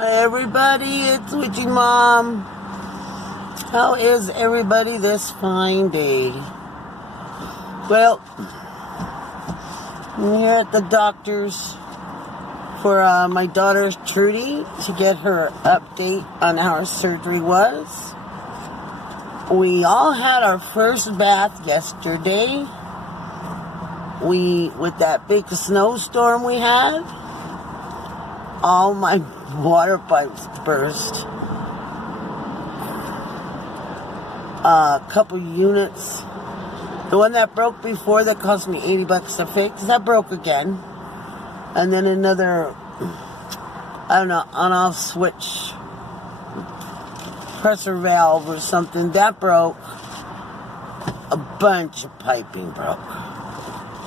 Hi everybody, it's Witchy Mom. How is everybody this fine day? Well, I'm here at the doctor's for my daughter Trudy to get her update on how her surgery was. We all had our first bath yesterday. With that big snowstorm we had, all my water pipes burst. A couple units. The one that broke before that cost me $80 to fix, that broke again. And then another, I don't know, on-off switch pressure valve or something, that broke. A bunch of piping broke.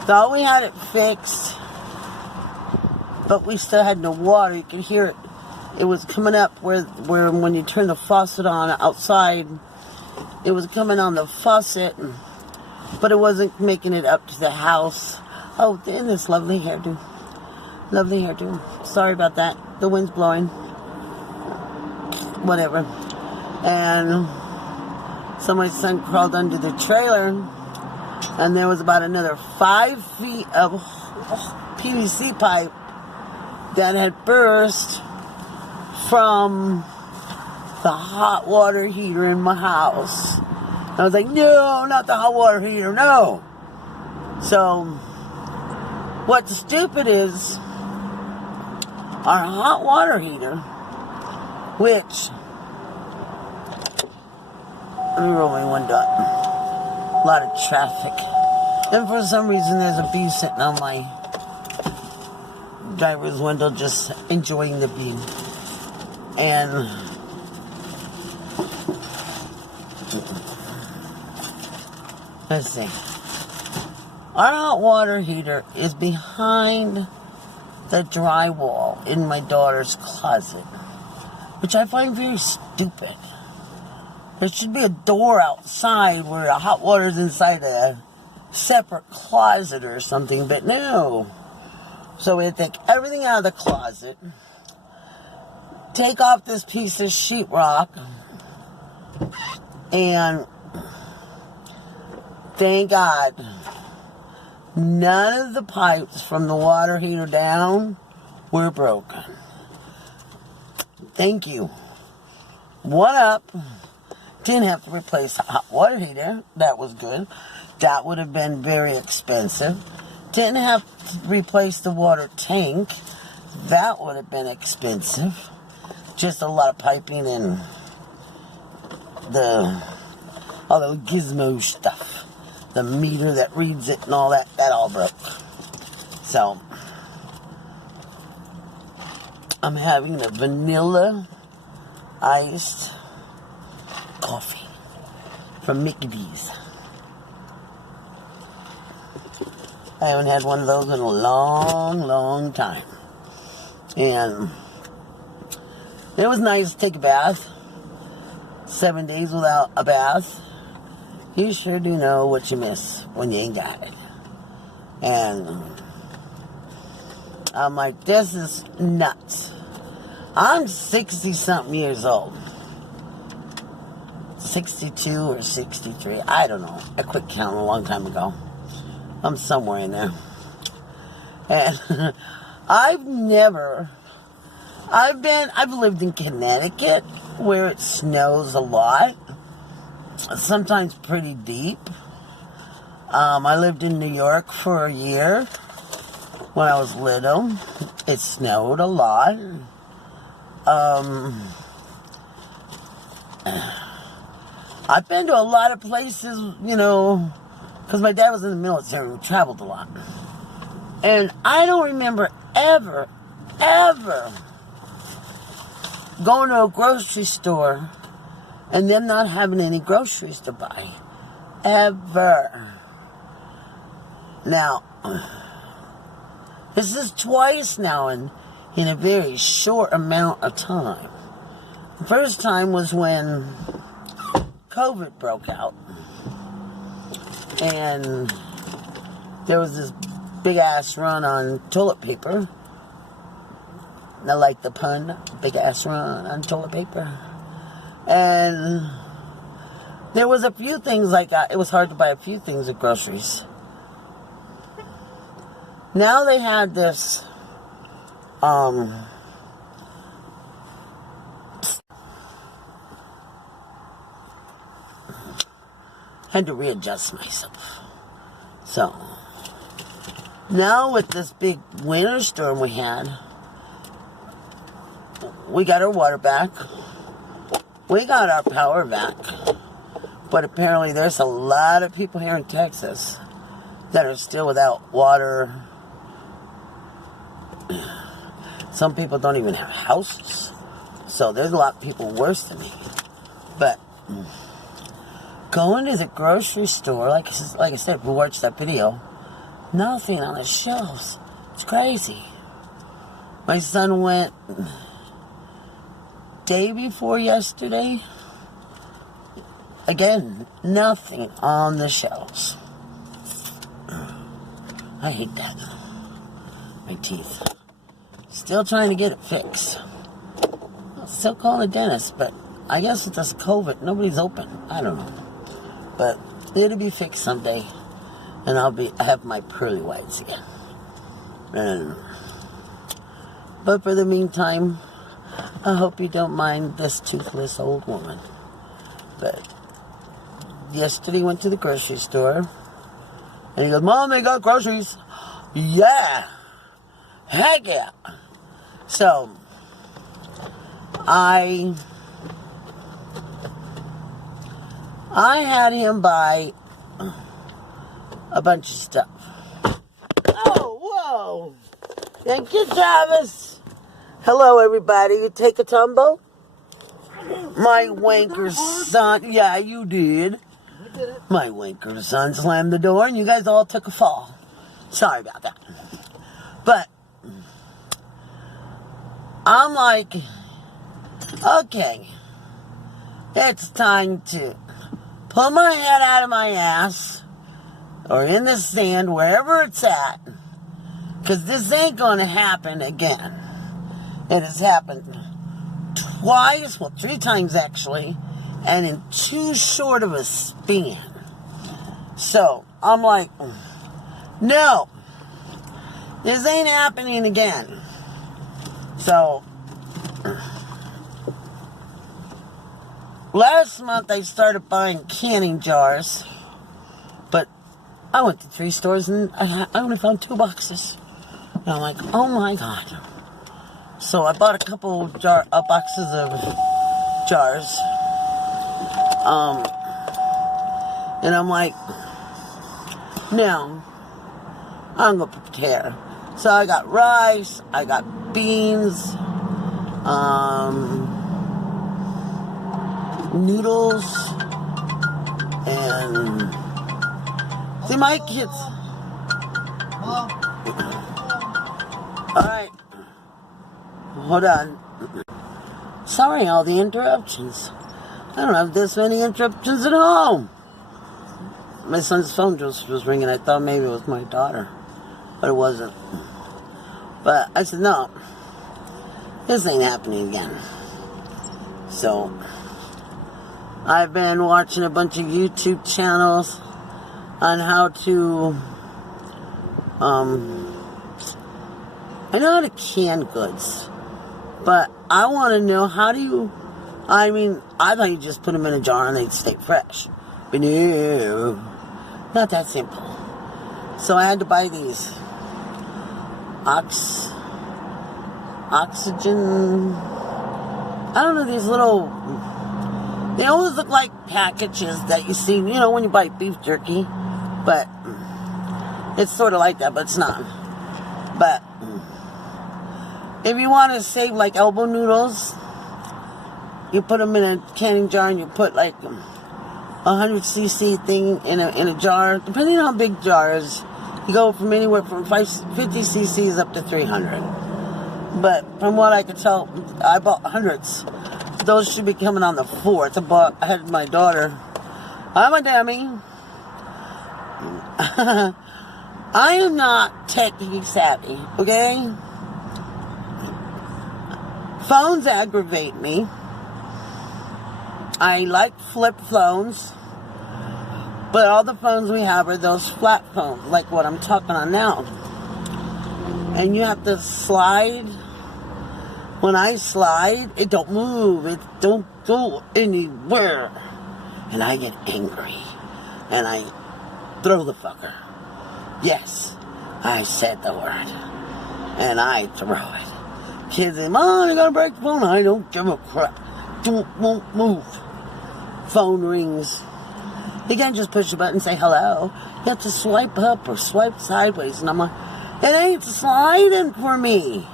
So we had it fixed, but we still had no water. You could hear it. It was coming up where when you turn the faucet on outside, it was coming on the faucet, but it wasn't making it up to the house. Oh, and this lovely hairdo. Lovely hairdo. Sorry about that. The wind's blowing. Whatever. And so my son crawled under the trailer, and there was about another 5 feet of PVC pipe that had burst from the hot water heater in my house. I was like, no, not the hot water heater, no. So, what's stupid is our hot water heater, which, let me roll my window up. A lot of traffic. And for some reason, there's a bee sitting on my driver's window just enjoying the view. And let's see. Our hot water heater is behind the drywall in my daughter's closet, which I find very stupid. There should be a door outside where the hot water is inside a separate closet or something, but no. So we had to take everything out of the closet, take off this piece of sheetrock, and thank God, none of the pipes from the water heater down were broken. Thank you. One up. Didn't have to replace the hot water heater. That was good. That would have been very expensive. Didn't have to replace the water tank. That would have been expensive. Just a lot of piping and all the gizmo stuff. The meter that reads it and all that all broke. So, I'm having a vanilla iced coffee from Mickey D's. I haven't had one of those in a long, long time. And it was nice to take a bath. 7 days without a bath. You sure do know what you miss when you ain't got it. And I'm like, this is nuts. I'm 60-something years old. 62 or 63. I don't know. I quit counting a long time ago. I'm somewhere in there. And I've lived in Connecticut where it snows a lot. Sometimes pretty deep. I lived in New York for a year when I was little. It snowed a lot. I've been to a lot of places, you know, because my dad was in the military and we traveled a lot. And I don't remember ever going to a grocery store and them not having any groceries to buy. Ever. Now, this is twice now in a very short amount of time. The first time was when COVID broke out. And there was this big ass run on toilet paper. I like the pun, big ass run on toilet paper. And there was a few things it was hard to buy a few things at groceries. Now they had this, had to readjust myself. So, now with this big winter storm we had, we got our water back. We got our power back. But apparently there's a lot of people here in Texas that are still without water. Some people don't even have houses. So there's a lot of people worse than me. But going to the grocery store, like I said, we watched that video, nothing on the shelves. It's crazy. My son went day before yesterday. Again, nothing on the shelves. I hate that. My teeth. Still trying to get it fixed. Still calling the dentist, but I guess it's just COVID. Nobody's open. I don't know. But it'll be fixed someday. And I have my pearly whites again. But for the meantime, I hope you don't mind this toothless old woman. But yesterday went to the grocery store. And he goes, Mom, they got groceries. Yeah. Heck yeah. So, I had him buy a bunch of stuff. Oh, whoa. Thank you, Travis. Hello, everybody. You take a tumble? My wanker son. Yeah, you did. My wanker son slammed the door and you guys all took a fall. Sorry about that. But I'm like, okay, it's time to pull my head out of my ass or in the sand, wherever it's at, because this ain't going to happen again. It has happened twice, well, 3 times actually, and in too short of a span. So, I'm like, no, this ain't happening again. So, last month I started buying canning jars, but I went to 3 stores and I only found 2 boxes. And I'm like, oh my God. So I bought a couple boxes of jars. And I'm like, now, I'm going to prepare. So I got rice, I got beans, noodles, and see my kids. Alright, hold on. Sorry, all the interruptions. I don't have this many interruptions at home. My son's phone just was ringing. I thought maybe it was my daughter, but it wasn't. But I said, no, this ain't happening again. So, I've been watching a bunch of YouTube channels on how to, I know how to can goods, but I want to know how do you, I thought you just put them in a jar and they'd stay fresh. But no, not that simple. So I had to buy these oxygen, I don't know, these little, they always look like packages that you see, when you buy beef jerky, but it's sort of like that, but it's not. But if you want to save like elbow noodles, you put them in a canning jar and you put like 100cc thing in a jar, depending on how big jar is. You go from anywhere from 50 cc's up to 300. But from what I could tell, I bought hundreds. Those should be coming on the 4th. I had my daughter. I'm a dummy. I am not technically savvy, okay? Phones aggravate me. I like flip phones, but all the phones we have are those flat phones, like what I'm talking on now. And you have to slide. When I slide, it don't move. It don't go anywhere. And I get angry. And I throw the fucker. Yes, I said the word. And I throw it. Kids say, Mom, you gotta break the phone. I don't give a crap. Won't move. Phone rings. You can't just push a button and say hello. You have to swipe up or swipe sideways. And I'm like, it ain't sliding for me.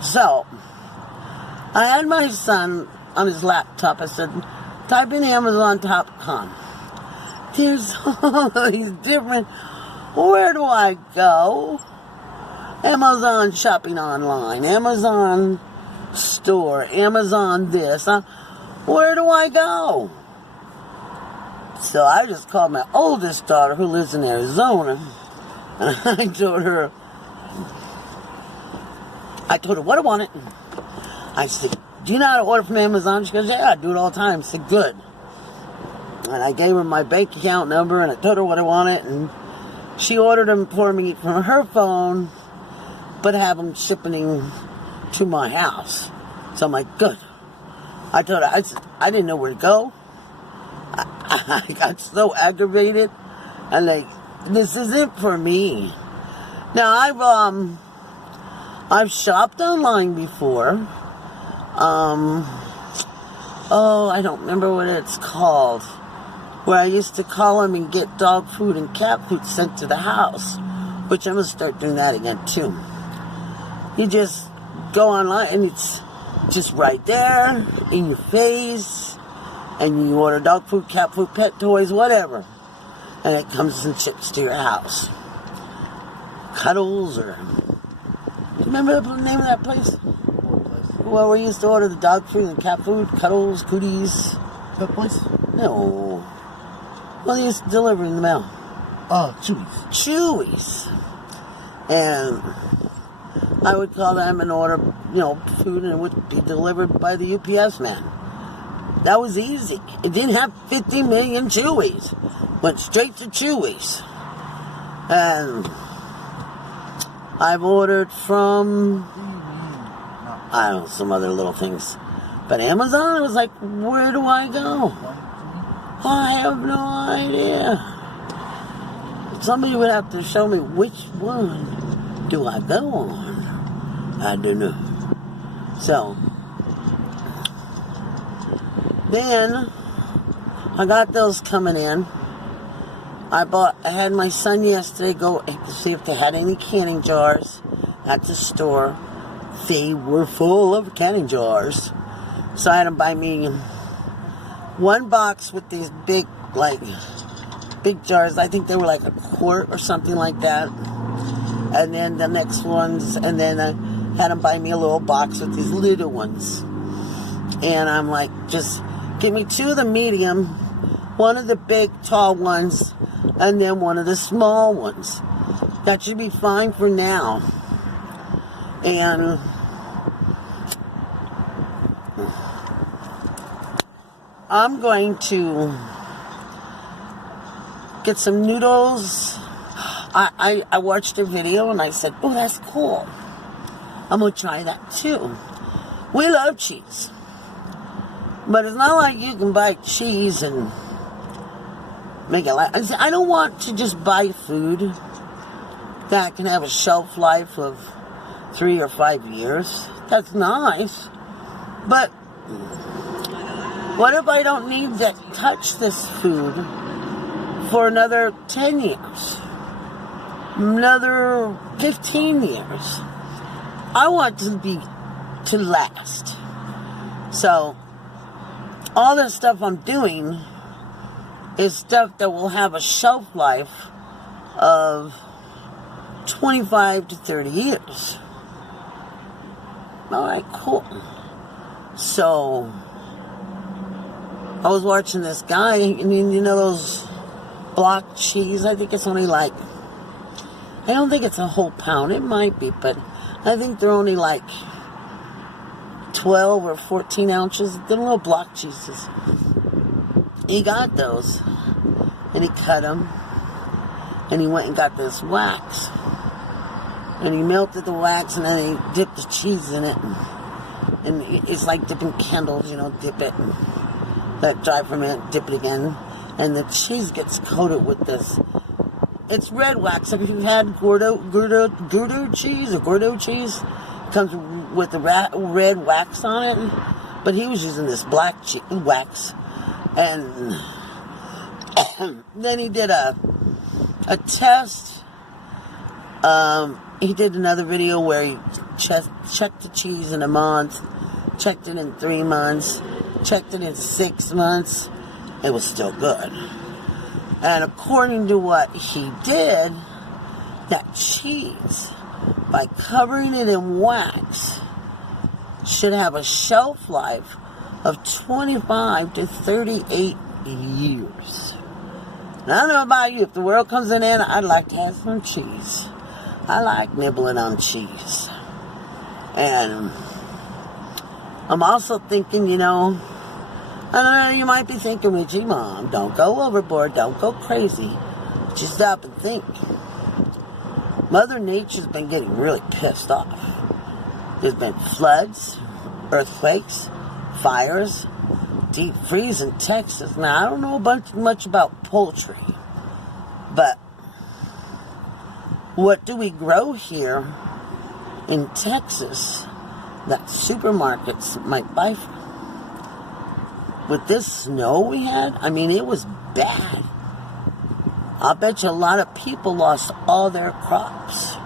So, I had my son on his laptop. I said, type in Amazon.com. There's all these different, where do I go? Amazon shopping online, Amazon store, Amazon this. Where do I go? So I just called my oldest daughter who lives in Arizona. And I told her what I wanted. I said, do you know how to order from Amazon? She goes, yeah, I do it all the time. I said, good. And I gave her my bank account number and I told her what I wanted. And she ordered them for me from her phone, but have them shipping to my house. So I'm like, good. I told her, I didn't know where to go. I got so aggravated. I'm like, this isn't for me. Now, I've shopped online before. I don't remember what it's called. Where I used to call them and get dog food and cat food sent to the house. Which I'm going to start doing that again, too. You just go online and it's just right there in your face. And you order dog food, cat food, pet toys, whatever. And it comes and ships to your house. Cuddles or... Do you remember the name of that place? Well, we used to order the dog food and cat food, Cuddles, Cooties. That place? No. Well, they used to deliver in the mail. Chewy's. Chewy's. And I would call them and order, food, and it would be delivered by the UPS man. That was easy. It didn't have 50 million Chewy's. Went straight to Chewy's. And I've ordered from, I don't know, some other little things. But Amazon, it was like, where do I go? I have no idea. Somebody would have to show me which one do I go on. I don't know. So, then I got those coming in. I had my son yesterday go to see if they had any canning jars at the store. They were full of canning jars. So I had them buy me one box with these big jars. I think they were like a quart or something like that. And then the next ones, and then I had them buy me a little box with these little ones. And I'm like, just give me 2 of the medium, 1 of the big tall ones, and then 1 of the small ones. That should be fine for now. And I'm going to get some noodles. I watched a video and I said, oh, that's cool. I'm going to try that too. We love cheese. But it's not like you can buy cheese and make it like... I don't want to just buy food that can have a shelf life of 3 or 5 years. That's nice. But what if I don't need to touch this food for another 10 years? Another 15 years? I want to last. So, all this stuff I'm doing is stuff that will have a shelf life of 25 to 30 years. Alright, cool. So, I was watching this guy, and you know those block cheese? I think it's only like, I don't think it's a whole pound. It might be, but I think they're only like 12 or 14 ounces. The little block cheeses. He got those. And he cut them. And he went and got this wax. And he melted the wax and then he dipped the cheese in it. And it's like dipping candles, dip it. Let it dry for a minute, dip it again. And the cheese gets coated with this. It's red wax. Have you had Gouda cheese or Gordo cheese? It comes with the red wax on it. But he was using this black wax. And then he did a test. He did another video where he checked the cheese in a month, checked it in 3 months, checked it in 6 months. It was still good. And according to what he did, that cheese, by covering it in wax, should have a shelf life of 25 to 38 years. And I don't know about you, if the world comes in, I'd like to have some cheese. I like nibbling on cheese. And I'm also thinking, I don't know, you might be thinking, gee, Mom, don't go overboard, don't go crazy. Just stop and think. Mother Nature's been getting really pissed off. There's been floods, earthquakes, fires, deep freeze in Texas. Now, I don't know much about poultry, but what do we grow here in Texas that supermarkets might buy from? With this snow we had, it was bad. I'll bet you a lot of people lost all their crops.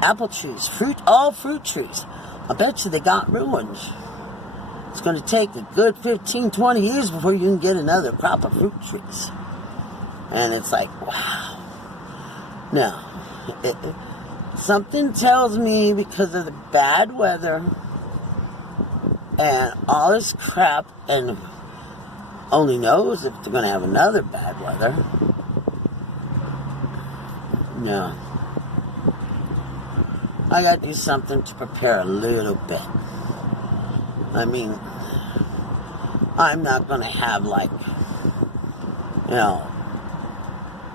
Apple trees, all fruit trees. I bet you they got ruined. It's going to take a good 15, 20 years before you can get another crop of fruit trees. And it's like, wow. Now, something tells me because of the bad weather and all this crap, and only knows if they're going to have another bad weather. No. I got to do something to prepare a little bit. I'm not going to have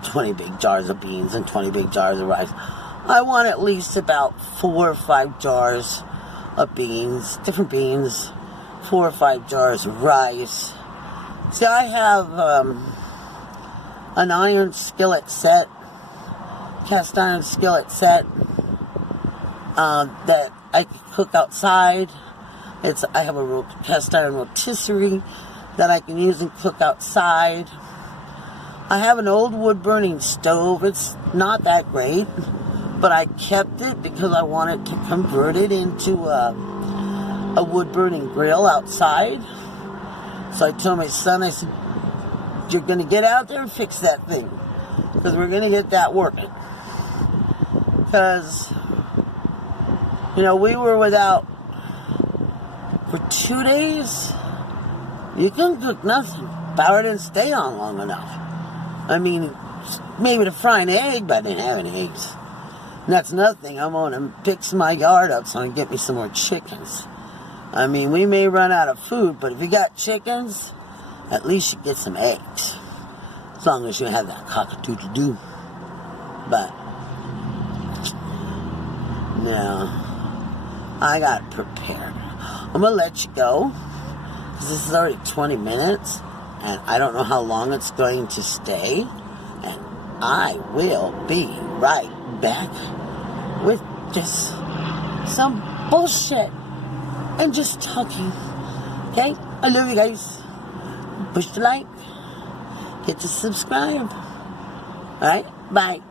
20 big jars of beans and 20 big jars of rice. I want at least about 4 or 5 jars of beans, different beans, 4 or 5 jars of rice. See, I have an iron skillet set, cast iron skillet set, that I can cook outside. I have a cast iron rotisserie that I can use and cook outside. I have an old wood burning stove. It's not that great, but I kept it because I wanted to convert it into a wood burning grill outside. So I told my son, I said, you're going to get out there and fix that thing, because we're going to get that working. Because, we were without for 2 days. You couldn't cook nothing. Power didn't stay on long enough. Maybe to fry an egg, but I didn't have any eggs. And that's nothing. I'm going to fix my yard up so I can get me some more chickens. We may run out of food, but if you got chickens, at least you get some eggs. As long as you have that cock-a-doodle-doo. But, no, I got prepared. I'm going to let you go, because this is already 20 minutes, and I don't know how long it's going to stay, and I will be right back with just some bullshit and just talking. Okay? I love you guys. Push the like. Hit the subscribe. Alright? Bye.